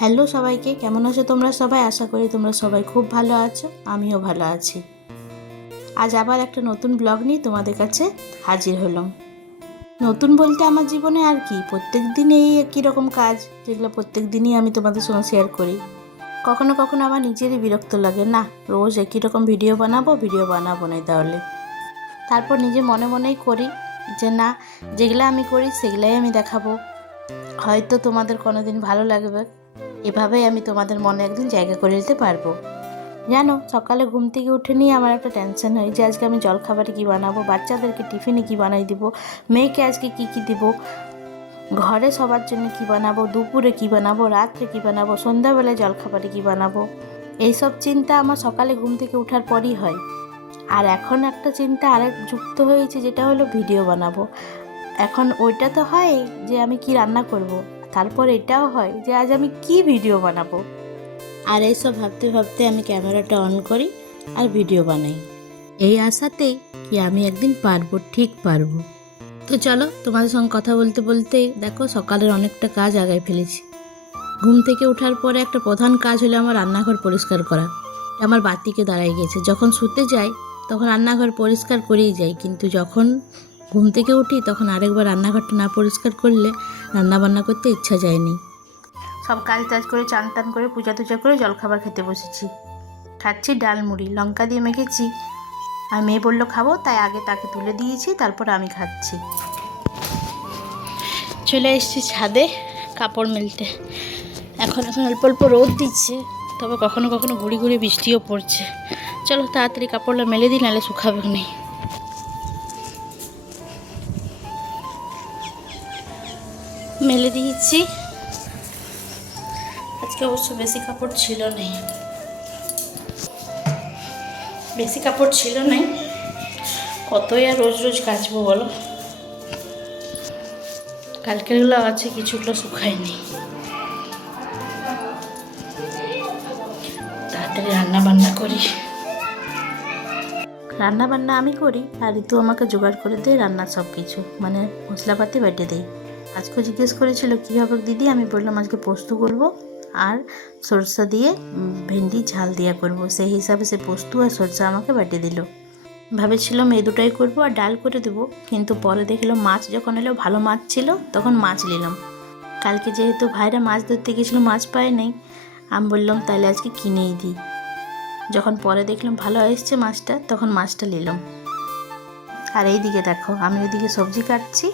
Hello সবাইকে, কেমন আছো তোমরা সবাই? আশা করি তোমরা সবাই খুব ভালো আছো, আমিও ভালো আছি। আজ আবার একটা নতুন ব্লগ নিয়ে তোমাদের কাছে হাজির হলাম। নতুন বলতে আমার জীবনে আর কি, প্রত্যেক দিন এই একই রকম কাজ, যেগুলো প্রত্যেক দিনই আমি তোমাদের সঙ্গে শেয়ার করি। কখনো কখনো আমার নিজেরই বিরক্ত লাগে, না রোজ একই রকম ভিডিও বানাবো না তাহলে। তারপর নিজে মনে মনেই করি যে না, যেগুলো আমি করি সেগুলাই আমি দেখাবো, হয়তো তোমাদের কোনোদিন ভালো লাগবে। এভাবেই আমি তোমাদের মনে একদিন জায়গা করে দিতে পারবো। জানো, সকালে ঘুম থেকে উঠে নিয়ে আমার একটা টেনশন হয় যে আজকে আমি জলখাবারে কী বানাবো, বাচ্চাদেরকে টিফিনে কী বানাই দিব, মেয়েকে আজকে কী কী দিব, ঘরে সবার জন্য কী বানাবো, দুপুরে কী বানাবো, রাত্রে কী বানাবো, সন্ধ্যাবেলায় জলখাবারে কী বানাবো। এইসব চিন্তা আমার সকালে ঘুম থেকে ওঠার পরই হয়। আর এখন একটা চিন্তা আরেক যুক্ত হয়েছে, যেটা হলো ভিডিও বানাবো। এখন ওইটা তো হয় যে আমি কি রান্না করব, তারপর এটাও হয় যে আজ আমি কি ভিডিও বানাবো। আর এইসব ভাবতে ভাবতে আমি ক্যামেরাটা অন করি আর ভিডিও বানাই, এই আশাতে কি আমি একদিন পারবো, ঠিক পারবো। তো চলো, তোমাদের সঙ্গে কথা বলতে বলতে দেখো সকালের অনেকটা কাজ আগায় ফেলেছি। ঘুম থেকে ওঠার পরে একটা প্রধান কাজ হলো আমার রান্নাঘর পরিষ্কার করা। আমার বাতিকে দাঁড়ায় গেছে, যখন শুতে যাই তখন রান্নাঘর পরিষ্কার করেই যাই, কিন্তু যখন ঘুম থেকে উঠি তখন আরেকবার রান্নাঘরটা না পরিষ্কার করলে রান্নাবান্না করতে ইচ্ছা যায়নি। সব কাজ টাজ করে চান টান করে পূজা টুজা করে জলখাবার খেতে বসেছি। খাচ্ছি ডাল মুড়ি, লঙ্কা দিয়ে মেখেছি। আর মেয়ে বললো খাবো, তাই আগে তাকে তুলে দিয়েছি, তারপর আমি খাচ্ছি। চলে এসেছি ছাদে কাপড় মেলতে। এখন অল্প অল্প রোদ দিচ্ছে, তবে কখনো কখনো ঘুরি ঘুরি বৃষ্টিও পড়ছে। চলো তাড়াতাড়ি কাপড়টা মেলে দিই, নাহলে শুকাবে নেই। মেলে দিয়েছি। আজকে অবশ্য বেশি কাপড় ছিল না, কতই আর রোজ রোজ কাচবো বলো। কালকেরগুলো আছে, কিছুগুলো শুকায়নি। তাড়াতাড়ি রান্না বান্না করি। রান্না বান্না আমি করি আর ঋতু আমাকে জোগাড় করে দেয় রান্নার সব কিছু, মানে মশলাপাতি বেটে দেয়। আজকে জিজ্ঞেস করেছিল কী হবে দিদি, আমি বললাম আজকে পোস্ত করব আর সরষা দিয়ে ভেন্ডি ঝাল দিয়া করব। সেই হিসাবে সে পোস্ত আর সরষা আমাকে বেটে দিল। ভেবেছিলাম এই দুটাই করবো আর ডাল করে দেবো, কিন্তু পরে দেখলাম মাছ যখন এলো, ভালো মাছ ছিল, তখন মাছ নিলাম। কালকে যেহেতু ভাইরা মাছ ধরতে গেছিলো, মাছ পায় নাই, আমি বললাম তাহলে আজকে কিনেই দিই। যখন পরে দেখলাম ভালো এসছে মাছটা, তখন মাছটা নিলাম। আর এইদিকে দেখো, আমি ওইদিকে সবজি কাটছি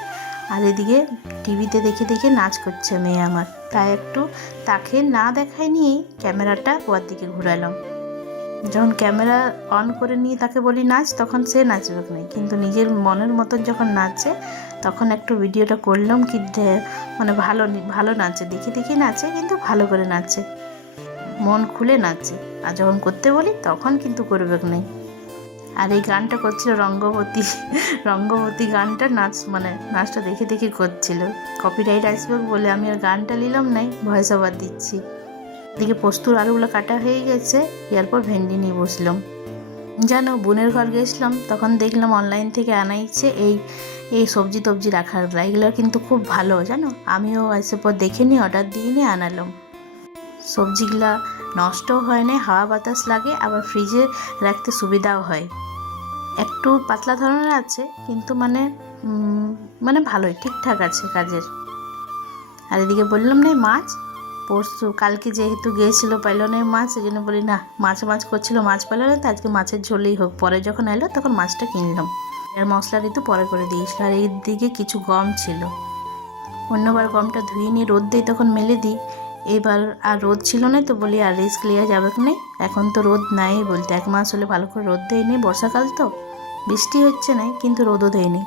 আর এদিকে টিভিতে দেখে দেখে নাচ করছে মেয়ে আমার। তাই একটু তাকে না দেখায় নিয়েই ক্যামেরাটা ওর দিকে ঘুরালাম। যখন ক্যামেরা অন করে নিয়ে তাকে বলি নাচ, তখন সে নাচবে না, কিন্তু নিজের মনের মতন যখন নাচে তখন একটু ভিডিওটা করলাম। কি মানে ভালো নাচে, দেখে দেখে নাচে, কিন্তু ভালো করে নাচে, মন খুলে নাচে। আর যখন করতে বলি তখন কিন্তু করবে না। আর এই গানটা করছিল রঙ্গবতী গানটা নাচটা দেখে দেখে করছিল। কপিরাইট আসবে বলে আমি আর গানটা নিলাম নাই, ভয়েস ওভার দিচ্ছি। এদিকে পোস্তুর আলুগুলো কাটা হয়ে গেছে, এরপর ভেন্ডি নিয়ে বসলাম। জানো, বোনের ঘর গেছিলাম, তখন দেখলাম অনলাইন থেকে আনাইছে এই সবজি টবজি রাখার, এগুলো কিন্তু খুব ভালো জানো। আমিও এসে পর দেখে নিয়ে অর্ডার দিয়ে নিয়ে আনালাম। সবজিগুলা নষ্টও হয় না, হাওয়া বাতাস লাগে, আবার ফ্রিজে রাখতে সুবিধাও হয়। একটু পাতলা ধরনের আছে, কিন্তু মানে ভালোই, ঠিকঠাক আছে কাজের। আর এদিকে বললাম না মাছ, পরশু কালকে যেহেতু গিয়েছিলো পাইলো না মাছ, সেই জন্য বলি না, মাছ করছিল, মাছ পাইলো না, তো আজকে মাছের ঝোলেই হোক। পরে যখন এলো তখন মাছটা কিনলাম। আর মশলা ঋতু পরে করে দিয়েছিল। আর এই দিকে কিছু গম ছিল, অন্যবার গমটা ধুয়ে নিয়ে রোদ দিই, তখন মেলে দিই। এবার আর রোদ ছিল না, তো বলি আর রিস্ক লিয়া যাবে না, এখন তো রোদ নাই বলতে 1 মাস হলে ভালো করে রোদ দেয়নি, বর্ষাকাল তো বৃষ্টি হচ্ছে না, কিন্তু রোদও দেয়নি।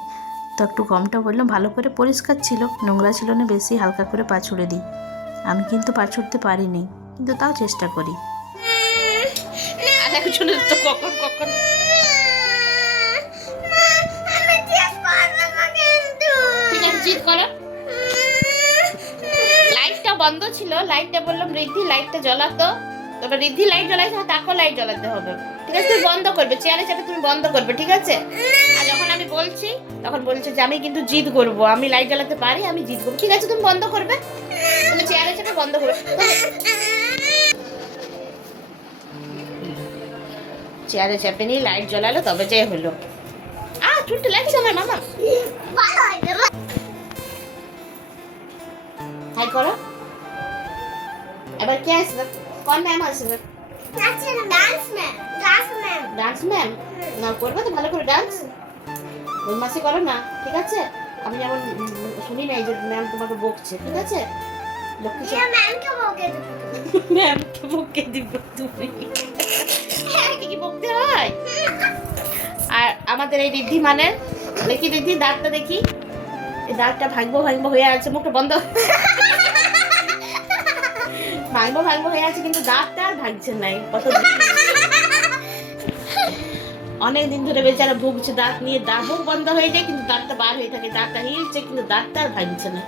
তো একটু গমটা বললাম ভালো করে পরিষ্কার ছিল, নোংরা ছিল না বেশি, হালকা করে পাছুড়ে দিই। আমি কিন্তু পাছুড়তে পারিনি, কিন্তু তাও চেষ্টা করি। লাইটটা বন্ধ ছিল, লাইটটা বললাম রিদ্ধি লাইটটা জ্বলাতো, তবে রিদ্ধি লাইট জ্বলাইছে, তাকেও লাইট জ্বলাতে হবে, ঠিক আছে? তুমি বন্ধ করবে, চেয়ারে চেপে তুমি বন্ধ করবে, ঠিক আছে? আর যখন আমি বলছি তখন বলছে যে আমি কিন্তু জিদ করবো, আমি লাইট জ্বালাতে পারি, আমি জিদ করবো, ঠিক আছে? তুমি বন্ধ করবে। তুমি চেয়ারে চেপে বন্ধ করো। চেয়ারে চেপে নিয়ে লাইট জ্বলালো তবে যে হলো। চুলটা লাগছে আমার মামা। হাই করো। এবার কে আসবে? কোন ম্যাম আসবে? ডান্স ম্যাম না করবে তো ভালো করে ডান্স। বদমাশি করো না, ঠিক আছে? আমি যেমন শুনি নাই যে ম্যাম তোমাকে বকছে, ঠিক আছে? ম্যামকে বকে দিব তুমি। কি বকতে হয়? আর আমাদের এই রিদ্ধি মানে দেখি রিদ্ধি দাঁতটা দেখি, এই দাঁতটা ভাঙবো হয়ে আছে, মুখটা বন্ধ। ভাঙবো হয়ে আছে কিন্তু দাঁতটা আর ভাঙছে নাই। কত অনেক দিন ধরে বেচারা ভুগছে দাঁত নিয়ে, মুখ বন্ধ হয়ে যায় কিন্তু দাঁতটা বার হয়ে থাকে, দাঁতটা হিলছে কিন্তু দাঁতটা আর ভাঙছে না।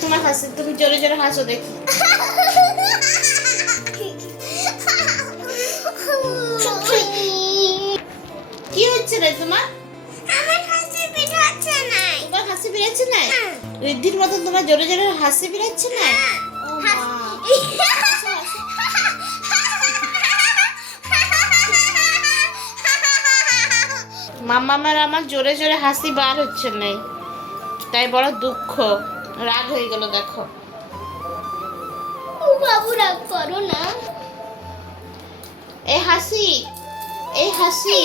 তোমার হাসি, তুমি জোরে জোরে হাসো দেখি। কি হচ্ছে রে তোমার? আমার হাসি বেরোচ্ছে না। তোমার হাসি বেরোচ্ছে না? রিদ্ধির মতন তোমার জোরে জোরে হাসি বেরোচ্ছে না? মামার আমার জোরে জোরে হাসি বার হচ্ছে না, তাই বড় দুঃখ, রাগ হয়ে গেল। দেখো বাবু রাগ করো না। এই হাসি এই হাসি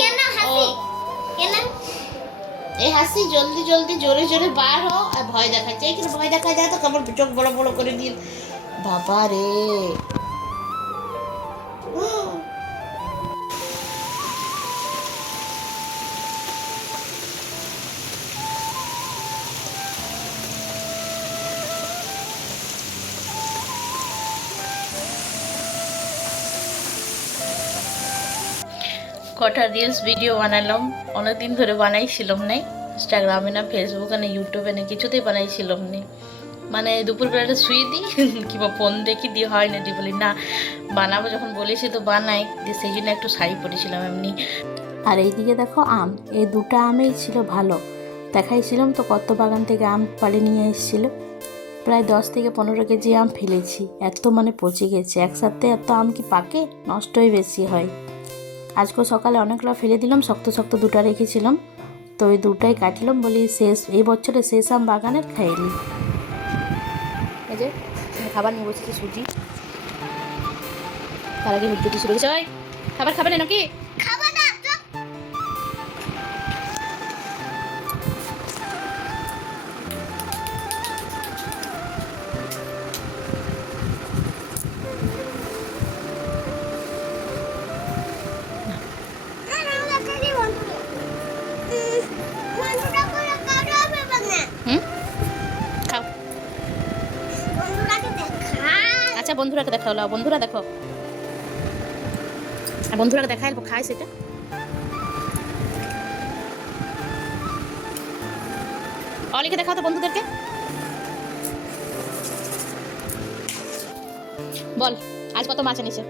জলদি জলদি জোরে জোরে বার হো। আর ভয় দেখাচ্ছে, এইখানে ভয় দেখা যায় তো কেমন চোখ বড় বড় করে দিয়ে। বাবা রে, কটা রিলস ভিডিও বানালাম, অনেকদিন ধরে বানাইছিলাম না, ইনস্টাগ্রামে না ফেসবুকে না ইউটিউবে না কিছুতেই বানাইছিলাম না। মানে দুপুরবেলাটা শুয়ে দিই কিংবা ফোন দেখি দিয়ে হয় না, দিয়ে বলি না বানাবো, যখন বলেছি তো বানাই, দিয়ে সেই জন্য একটু শাড়ি পরেছিলাম এমনি। আর এইদিকে দেখো আম, এই দুটো আমেই ছিল ভালো, দেখাইছিলাম তো কত বাগান থেকে আম পাড়ে নিয়ে এসেছিল। প্রায় 10 থেকে 15 কেজি আম ফেলেছি, এত মানে পচে গেছে। একসাথে এত আম কি পাকে? নষ্টই বেশি হয়। আজকে সকালে অনেকগুলো ফেলে দিলাম, শক্ত শক্ত দুটো রেখেছিলাম, তো ওই দুটাই কাটলাম, বলি শেষ এই বছরে শেষ আম বাগানের খাইনি। এই যে খাবার নিয়ে বসেছি, সুজি। তার আগে হুজ্জুতি শুরু হয়েছে। ওই খাবার খাবে না নাকি? আচ্ছা বন্ধুরাকে দেখাও, লাও বন্ধুরা দেখো, আর বন্ধুরাকে দেখাই খায় সেটা। অলিকে দেখাও তো বন্ধুদেরকে, বল আজ কত মাছ এনেছে।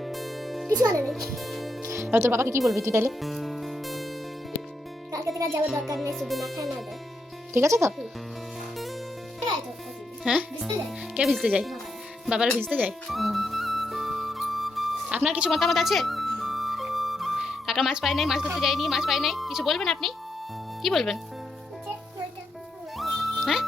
কিছু আনে নাই। আর তোর বাবাকে কি বলবি তুই তাহলে? কালকে থেকে যাওয়ার দরকার নেই, শুধু না খায় না দেয়। ঠিক আছে তো? হ্যাঁ, কে ভিজতে যায়? বাবারা ভিজতে যায়। আপনার কিছু মতামত আছে? কাকা মাছ পায় নাই, মাছ ধরতে যায়নি, মাছ পায় নাই, কিছু বলবেন আপনি? কি বলবেন? হ্যাঁ,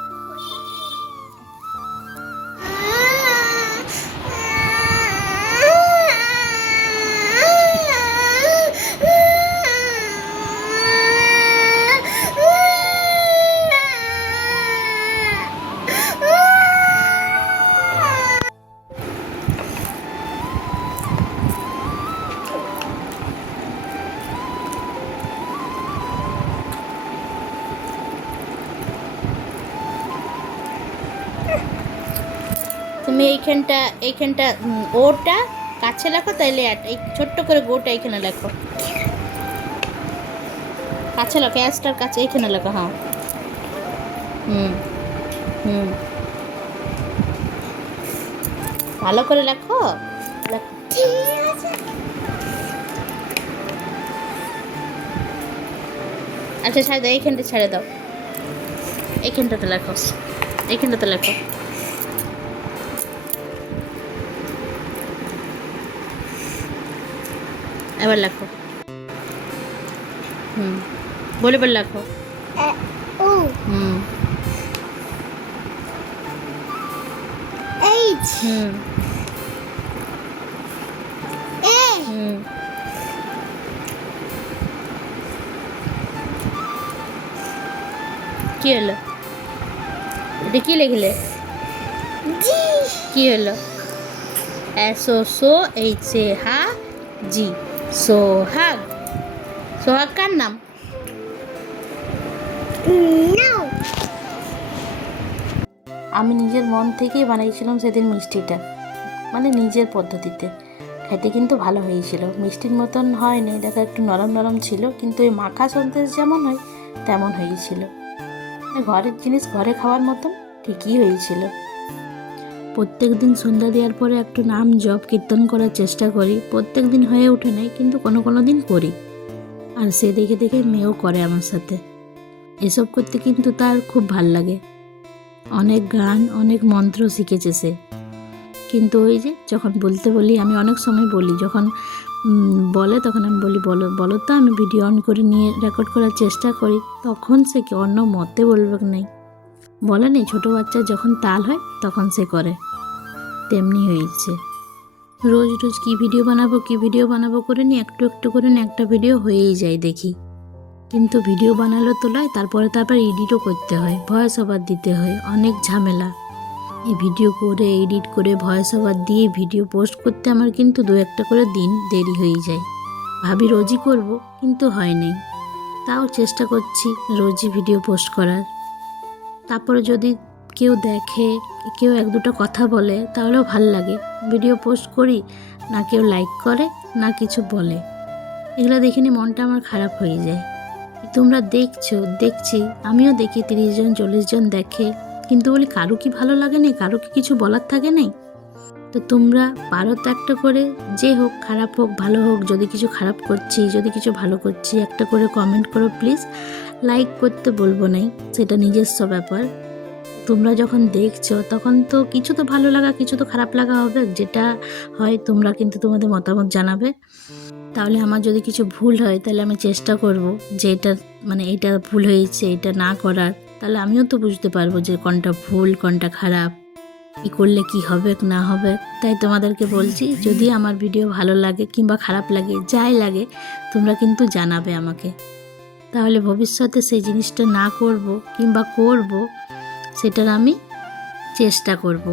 তুমি এইখানটা ওটা কাছে লেখো, তাইলে এই ছোট্ট করে গোটা এইখানে লেখো, কাছে লেখো, অ্যাসটার কাছে এইখানে লেখো। হ্যাঁ, ভালো করে লেখো। আচ্ছা ছেড়ে দাও, এইখানটা ছেড়ে দাও। এইখানটাতে লেখো, এইখানটাতে লেখো। এবার লেখো। বলে বলে লেখো। ও হুম এইচ হুম এ হুম কি হলো? এটা কি লিখলে? জি কি হলো? SOHA জি, সোহাগ। সোহাগ কার নাম? নাও আমি নিজের মন থেকেই বানিয়েছিলাম সেদিন মিষ্টিটা, মানে নিজের পদ্ধতিতে। খেতে কিন্তু ভালো হয়েছিল, মিষ্টির মতন হয়নি, দেখো একটু নরম নরম ছিল, কিন্তু ওই মাখা সন্দেশ যেমন হয় তেমন হয়েছিল। মানে ঘরের জিনিস ঘরে খাওয়ার মতন ঠিকই হয়েছিল। প্রত্যেক দিন সন্ধ্যা দেওয়ার পরে একটু নাম জপ কীর্তন করার চেষ্টা করি। প্রত্যেক দিন হয়ে ওঠে নাই, কিন্তু কোনো কোনো দিন করি। আর সে দেখে দেখে মেয়েও করে আমার সাথে। এসব করতে কিন্তু তার খুব ভাল লাগে। অনেক গান অনেক মন্ত্র শিখেছে সে। কিন্তু ওই যে যখন বলতে বলি, আমি অনেক সময় বলি, যখন বলে তখন আমি বলি বলো বলো তো, আমি ভিডিও অন করে নিয়ে রেকর্ড করার চেষ্টা করি, তখন সে কি অন্য মতে বলবে নাই। বলে নেই ছোটো বাচ্চার যখন তাল হয় তখন সে করে, তেমনি হয়েছে। রোজ রোজ কী ভিডিও বানাবো করে নিয়ে একটু একটু করে নিয়ে একটা ভিডিও হয়েই যায় দেখি। কিন্তু ভিডিও বানালো তোলায় তারপর এডিটও করতে হয়, ভয়েস ওভার দিতে হয়, অনেক ঝামেলা। এই ভিডিও করে এডিট করে ভয়েস ওভার দিয়ে ভিডিও পোস্ট করতে আমার কিন্তু 2-1 করে দিন দেরি হয়ে যায়। ভাবি রোজই করব, কিন্তু হয় নাই। তাও চেষ্টা করছি রোজই ভিডিও পোস্ট করার। তারপরে যদি কেউ দেখে, কেউ 1-2টা কথা বলে, তাহলেও ভাল লাগে। ভিডিও পোস্ট করি, না কেউ লাইক করে না কিছু বলে, এগুলো দেখিনি মনটা আমার খারাপ হয়ে যায়। তোমরা দেখছি, আমিও দেখি 30 জন 40 জন দেখে, কিন্তু বলি কারো কি ভালো লাগে না, কারো কি কিছু বলার থাকে নেই। তো তোমরা পারো তো একটা করে, যে হোক খারাপ হোক ভালো হোক, যদি কিছু খারাপ করছি যদি কিছু ভালো করছি, একটা করে কমেন্ট করো প্লিজ। লাইক করতে বলবো নাই, সেটা নিজস্ব ব্যাপার। তোমরা যখন দেখছো তখন তো কিছু তো ভালো লাগা কিছু তো খারাপ লাগা হবে, যেটা হয় তোমরা কিন্তু তোমাদের মতামত জানাবে। তাহলে আমার যদি কিছু ভুল হয় তাহলে আমি চেষ্টা করব যে এটা ভুল হয়েছে, এটা না করার। তাহলে আমিও তো বুঝতে পারবো যে কোনটা ভুল কোনটা খারাপ, কী করলে কি হবে না হবে। তাই তোমাদেরকে বলছি, যদি আমার ভিডিও ভালো লাগে কিংবা খারাপ লাগে, যাই লাগে, তোমরা কিন্তু জানাবে আমাকে। তাহলে ভবিষ্যতে সেই জিনিসটা না করব কিংবা করব, সেটার আমি চেষ্টা করব।